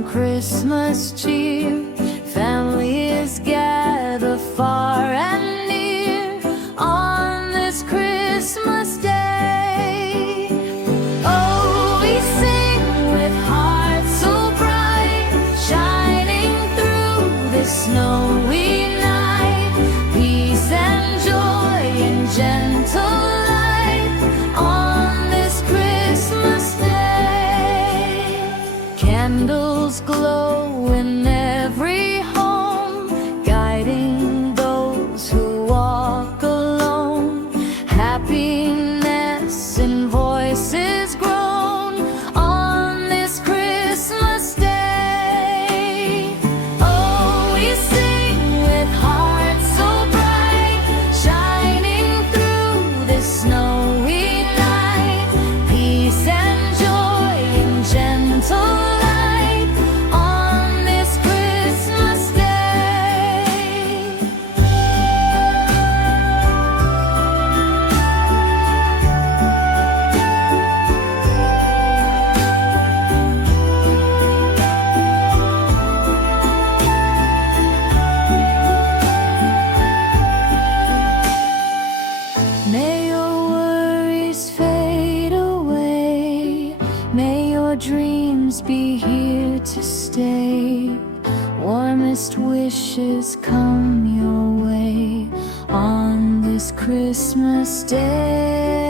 some Christmas cheer. Families gather far and near on this Christmas day. Oh, we sing with hearts so bright, shining through this snowy night. Peace and joy and gentle light on this Christmas day. Candles glow in every home, guiding those who walk alone. Happiness in voices grown on this Christmas day. Oh, we sing with hearts so bright, shining through this snowy night. Peace and joy and gentle light on this Christmas day. May your worries fade away. May your dreams be here to stay. Warmest wishes come your way on this Christmas day.